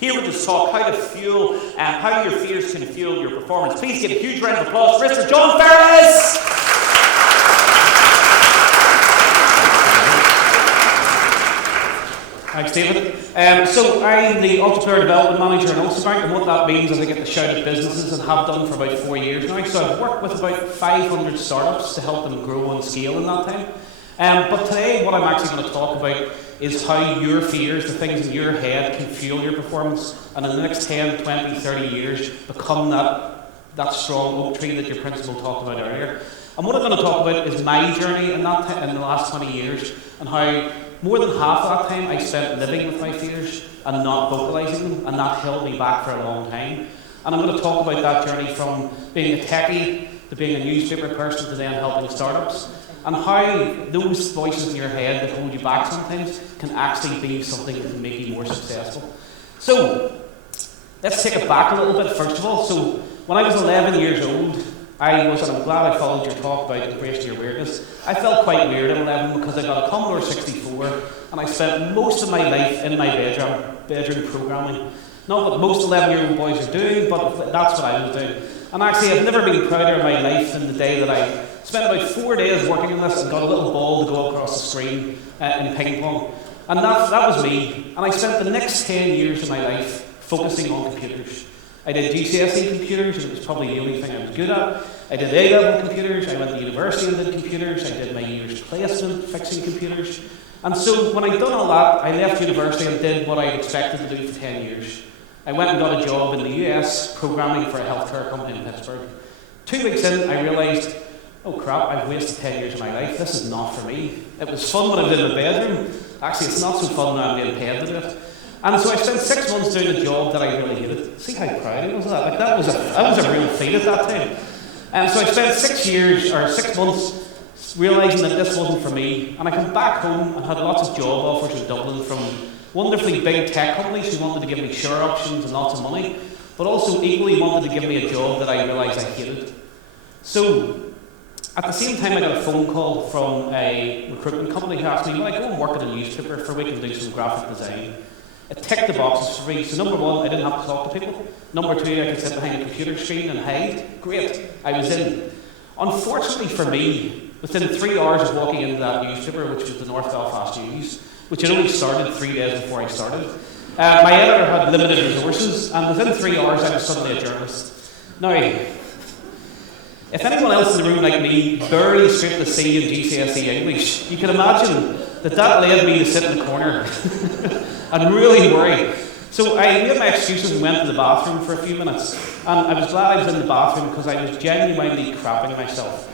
Here we just talk how to fuel, how your fears can fuel your performance. Please give a huge round of applause for Mr. John Ferris! Thanks, David. So I'm the Ulster Development Manager in Ulster, and what that means is I get to shout at businesses and have done for about 4 years now. So I've worked with about 500 startups to help them grow and scale in that time. But today what I'm actually going to talk about is how your fears, the things in your head, can fuel your performance and in the next 10, 20, 30 years become that strong oak tree that your principal talked about earlier. And what I'm going to talk about is my journey in the last 20 years and how more than half of that time I spent living with my fears and not vocalising them, and that held me back for a long time. And I'm going to talk about that journey from being a techie to being a newspaper person to then helping startups, and how those voices in your head that hold you back sometimes can actually be something that can make you more successful. So, let's take it back a little bit first of all. So, when I was 11 years old, and I'm glad I followed your talk about embracing your weirdness. I felt quite weird at 11 because I got a Commodore 64 and I spent most of my life in my bedroom programming. Not what most 11-year-old boys are doing, but that's what I was doing. And actually, I've never been prouder of my life than the day that I spent about 4 days working on this and got a little ball to go across the screen in ping pong. And that was me. And I spent the next 10 years of my life focusing on computers. I did GCSE computers, and it was probably the only thing I was good at. I did A-level computers, I went to university and did computers, I did my year's placement fixing computers. And so when I'd done all that, I left university and did what I expected to do for 10 years. I went and got a job in the US programming for a healthcare company in Pittsburgh. 2 weeks in, I realised, oh crap, I've wasted 10 years of my life, this is not for me. It was fun when I was in the bedroom, actually it's not so fun now I'm being paid to do it. And so I spent 6 months doing a job that I really hated. See how proud I was of that? Like that was a real feat at that time. And so I spent 6 months realising that this wasn't for me. And I came back home and had lots of job offers in Dublin from wonderfully big tech companies who wanted to give me share options and lots of money, but also equally wanted to give me a job that I realised I hated. So at the same time I got a phone call from a recruitment company who asked me, will I go and work at a newspaper for a week and do some graphic design? It ticked the boxes for me. So number one, I didn't have to talk to people. Number two, I could sit behind a computer screen and hide. Great, I was in. Unfortunately for me, within 3 hours of walking into that newspaper, which was the North Belfast News, which had only started 3 days before I started, my editor had limited resources, and within 3 hours I was suddenly a journalist. Now, if anyone else in the room like me barely scraped the C in GCSE English, you can imagine that led me to sit in the corner and really worry. So I made my excuses and went to the bathroom for a few minutes. And I was glad I was in the bathroom because I was genuinely crapping myself.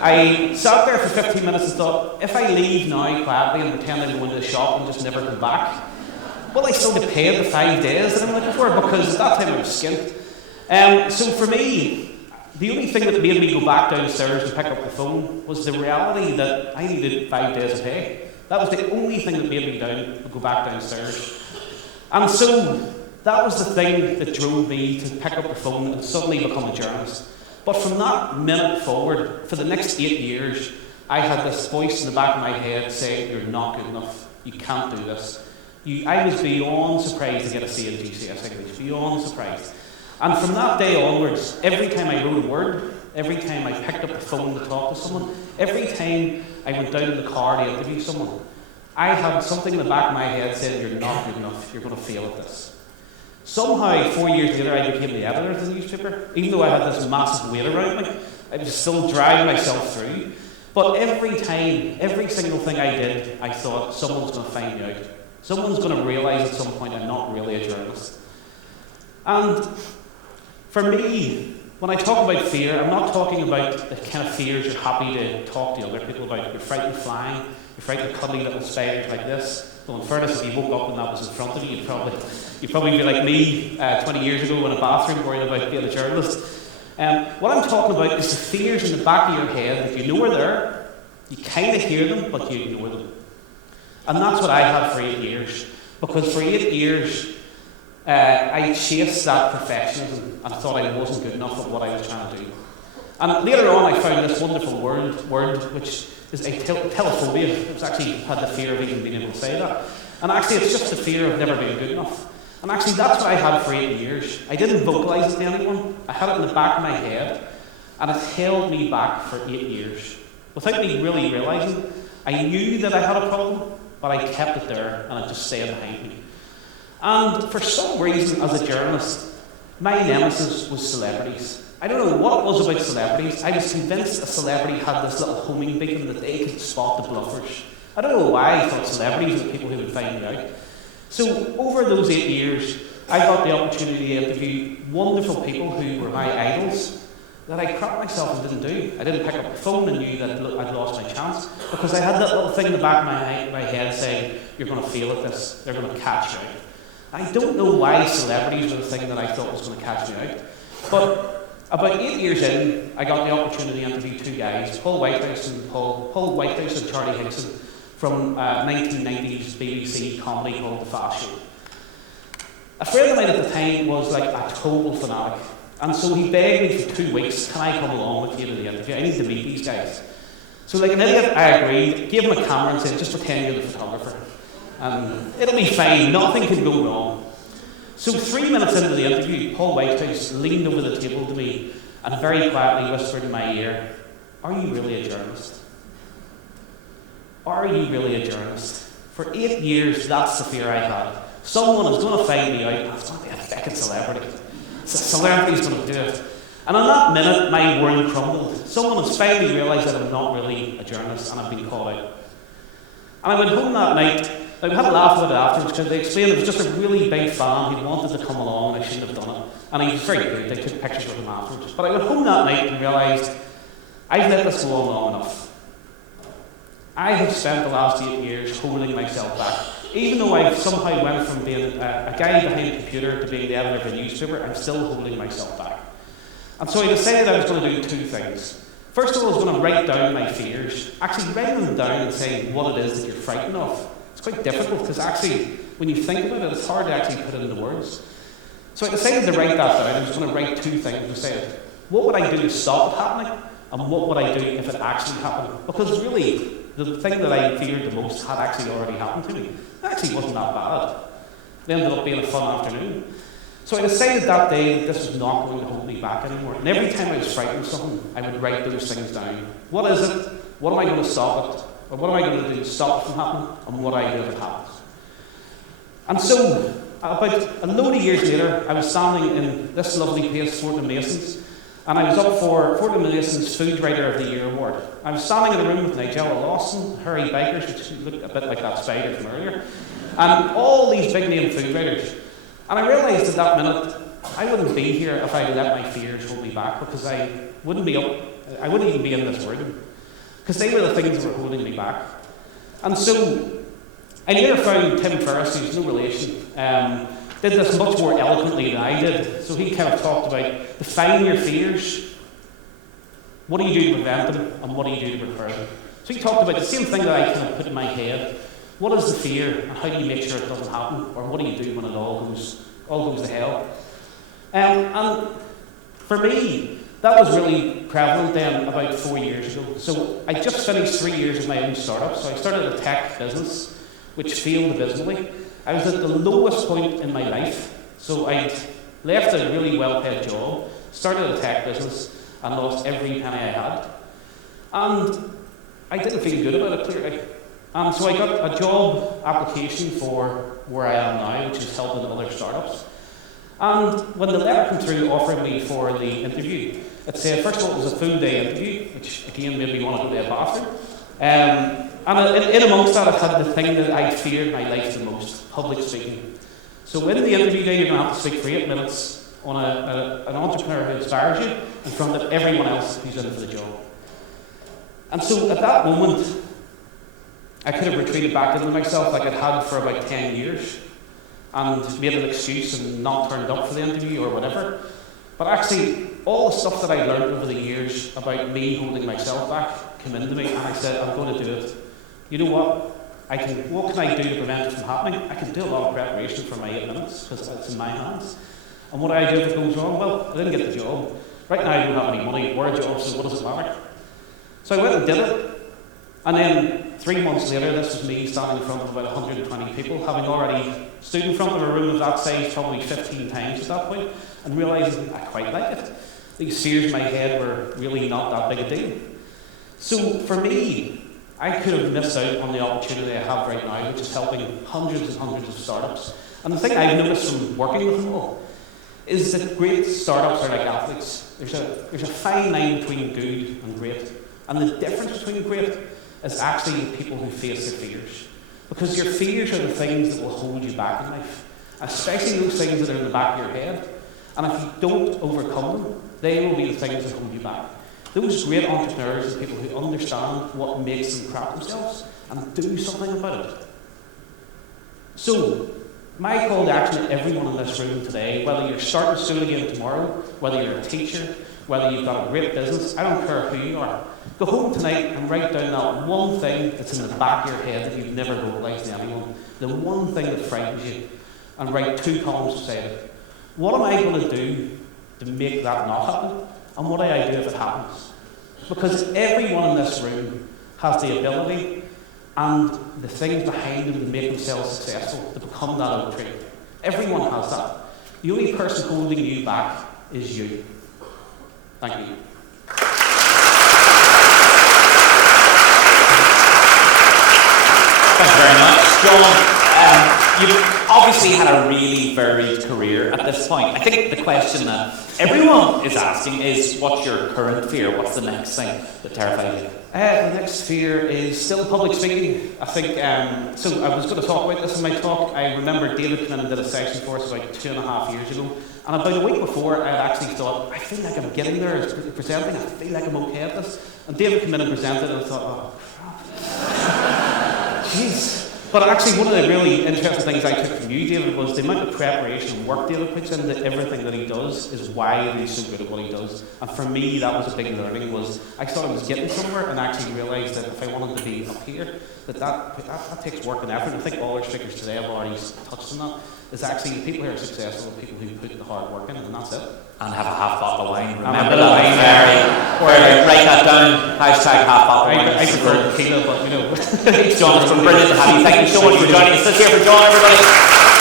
I sat there for 15 minutes and thought, if I leave now quietly and pretend I go into the shop and just never come back, well, I still get paid the 5 days that I'm looking for because at that time I was skint. So for me, the only thing that made me go back downstairs and pick up the phone was the reality that I needed 5 days of pay. That was the only thing that made me go back downstairs. And so that was the thing that drove me to pick up the phone and suddenly become a journalist. But from that minute forward, for the next 8 years, I had this voice in the back of my head saying, you're not good enough, you can't do this. I was beyond surprised to get a C in GCSE English, beyond surprised. And from that day onwards, every time I wrote a word, every time I picked up the phone to talk to someone, every time I went down in the car to interview someone, I had something in the back of my head saying, you're not good enough, you're going to fail at this. Somehow, 4 years later, I became the editor of the newspaper. Even though I had this massive weight around me, I was still dragging myself through. But every time, every single thing I did, I thought, someone's going to find me out. Someone's going to realise at some point I'm not really a journalist. And for me, when I talk about fear, I'm not talking about the kind of fears you're happy to talk to other people about. You're frightened of flying, you're frightened of cuddly little spiders like this. Well, in fairness, if you woke up and that was in front of you, you'd probably be like me 20 years ago in a bathroom worrying about being a journalist. What I'm talking about is the fears in the back of your head that you know are there, you kind of hear them, but you ignore them. And that's what I had for 8 years. Because for 8 years, I chased that perfectionism and thought I wasn't good enough at what I was trying to do. And later on, I found this wonderful word which is a telephobia. It's actually had the fear of even being able to say that. And actually, it's just the fear of never being good enough. And actually, that's what I had for 8 years. I didn't vocalise it to anyone. I had it in the back of my head, and it held me back for 8 years. Without me really realising, I knew that I had a problem, but I kept it there, and it just stayed behind me. And for some reason, as a journalist, my nemesis was celebrities. I don't know what it was about celebrities. I was convinced a celebrity had this little homing beacon that they could spot the bluffers. I don't know why I thought celebrities were the people who would find me out. So over those 8 years, I got the opportunity to interview wonderful people who were my idols that I crapped myself and didn't do. I didn't pick up the phone and knew that I'd lost my chance because I had that little thing in the back of my head saying, you're going to fail at this, they're going to catch you out. I don't know why celebrities were the thing that I thought was going to catch me out. But about 8 years in, I got the opportunity to interview two guys, Paul Whitehouse and Charlie Higson, from 1990s BBC comedy called The Fast Show. A friend of mine at the time was like a total fanatic, and so he begged me for 2 weeks, can I come along with you to the interview? I need to meet these guys. So like an idiot, I agreed, gave him a camera and said, just pretend you're the photographer. It'll be fine, nothing can go wrong. So 3 minutes into the interview, Paul Whitehouse leaned over the table to me and very quietly whispered in my ear, are you really a journalist? Are you really a journalist? For 8 years, that's the fear I had. Someone is going to find me out, and it's going to be a fucking celebrity. A celebrity's going to do it. And in that minute, my world crumbled. Someone has finally realised that I'm not really a journalist, and I've been called out. And I went home that night. I had a laugh about it afterwards because they explained it was just a really big fan. He wanted to come along, and I shouldn't have done it. And he was very good. They took pictures with him afterwards. But I went home that night and realised I've let this go on long enough. I have spent the last 8 years holding myself back. Even though I've somehow went from being a guy behind a computer to being the editor of a newspaper, I'm still holding myself back. And so I decided I was going to do 2 things. First of all, I was going to write down my fears. Actually, write them down and say what it is that you're frightened of. It's quite difficult because actually, when you think about it, it's hard to actually put it into words. So I decided to write that down. I was going to write 2 things and say, what would I do to stop it happening? And what would I do if it actually happened? Because really, the thing that I feared the most had actually already happened to me. It actually wasn't that bad. It ended up being a fun afternoon. So I decided that day that this was not going to hold me back anymore. And every time I was frightened of something, I would write those things down. What is it? What am I going to stop it? Or what am I going to do to stop it from happening? And what I do if it happens? And so, about a load of years later, I was standing in this lovely place, Fort Masons, and I was up for Fort Masons Food Writer of the Year award. I was standing in a room with Nigella Lawson, Harry Bikers, which looked a bit like that spider from earlier, and all these big name food writers. And I realised at that minute, I wouldn't be here if I let my fears hold me back, because I wouldn't even be in this room, because they were the things that were holding me back. And so, I later found Tim Ferris, who's no relation, did this much more eloquently than I did. So he kind of talked about define your fears, what do you do to prevent them, and what do you do to repair them. So he talked about the same thing that I kind of put in my head. What is the fear, and how do you make sure it doesn't happen, or what do you do when it all goes to hell? And for me, that was really prevalent then about 4 years ago. So I just finished 3 years of my own startup. So I started a tech business, which failed abysmally. I was at the lowest point in my life. So I'd left a really well-paid job, started a tech business, and lost every penny I had. And I didn't feel good about it, clearly. So I got a job application for where I am now, which is helping other startups. And when the letter came through offering me for the interview, it said, first of all, it was a full day interview, which again made me want to go to a bathroom. And in amongst that, it had the thing that I feared in my life the most, public speaking. So in the interview day, you're going to have to speak for 8 minutes on an entrepreneur who inspires you in front of everyone else who's in for the job. And so at that moment, I could have retreated back into myself like I'd had for about 10 years and made an excuse and not turned up for the interview or whatever. But actually, all the stuff that I learned over the years about me holding myself back came into me, and I said, I'm going to do it. You know what? What can I do to prevent it from happening? I can do a lot of preparation for my 8 minutes, because it's in my hands. And what do I do if it goes wrong? Well, I didn't get the job. Right now I don't have any money or a job, so what does it matter? So I went and did it. And then 3 months later, this was me standing in front of about 120 people, having already stood in front of a room of that size probably 15 times at that point, and realising I quite like it. These fears in my head were really not that big a deal. So for me, I could have missed out on the opportunity I have right now, which is helping hundreds and hundreds of startups. And the thing I've noticed from working with them all is that great startups are like athletes. There's a fine line between good and great. And the difference between great is actually the people who face their fears. Because your fears are the things that will hold you back in life, especially those things that are in the back of your head. And if you don't overcome them, they will be the things that hold you back. Those great entrepreneurs are people who understand what makes them crap themselves and do something about it. So, my call to action to everyone in this room today, whether you're starting school again tomorrow, whether you're a teacher, whether you've got a great business, I don't care who you are. Go home tonight and write down that one thing that's in the back of your head that you've never vocalised to anyone, the one thing that frightens you, and write 2 columns beside it. What am I going to do to make that not happen? And what do I do if it happens? Because everyone in this room has the ability and the things behind them to make themselves successful, to become that oak tree. Everyone has that. The only person holding you back is you. Thank you. Thank you very much, John. You've obviously had a really varied career at this point. I think the question that everyone is asking is, what's your current fear? What's the next thing that terrifies you? The next fear is still public speaking. I think, so I was going to talk about this in my talk. I remember David came in and did a section for us about 2.5 years ago. And about a week before, I had actually thought, I feel like I'm getting there as presenting. I feel like I'm okay at this. And David came in and presented, and I thought, oh, crap. Jeez. But actually, one of the really interesting things I took from you, David, was the amount of preparation and work David puts into everything that he does is why he's so good at what he does. And for me, that was a big learning. Was I thought I was getting somewhere, and actually realised that if I wanted to be up here, that takes work and effort. I think all our speakers today have already touched on that. Is actually the people who are successful, the people who put the hard work in, and that's it. And have a half bottle of wine. Remember that, Mary. Write that down. Hashtag half bottle of wine. I prefer tequila, but you know. John, it's been brilliant to have you. Thank you so much for joining us. Let's hear for John, everybody.